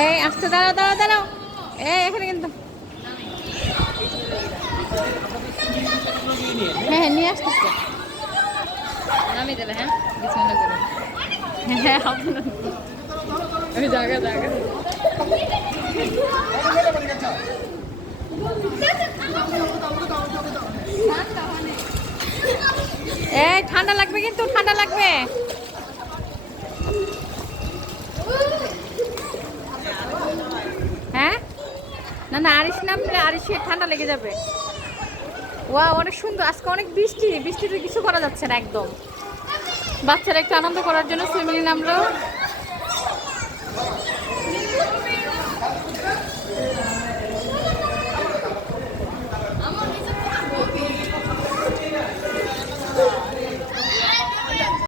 এই আস্তে দাঁড়াও দাঁড়াও দাঁড়াও। এই এখানে কিন্তু হ্যাঁ হ্যাঁ নিয়ে আসতেছে। নামিয়ে দেবে হ্যাঁ বিসমিল্লাহ করে। হ্যাঁ হবে না। ওই জায়গা জায়গা। এই ঠান্ডা লাগবে কিন্তু ঠান্ডা লাগবে। হ্যাঁ না না আরিশ নামলে আরিশে ঠান্ডা লেগে যাবে। ওয়া অনেক সুন্দর আজকে অনেক বৃষ্টি বৃষ্টিতে কিছু করা যাচ্ছে না একদম। বাচ্চারা একটু আনন্দ করার জন্য সুইমিং নামলো।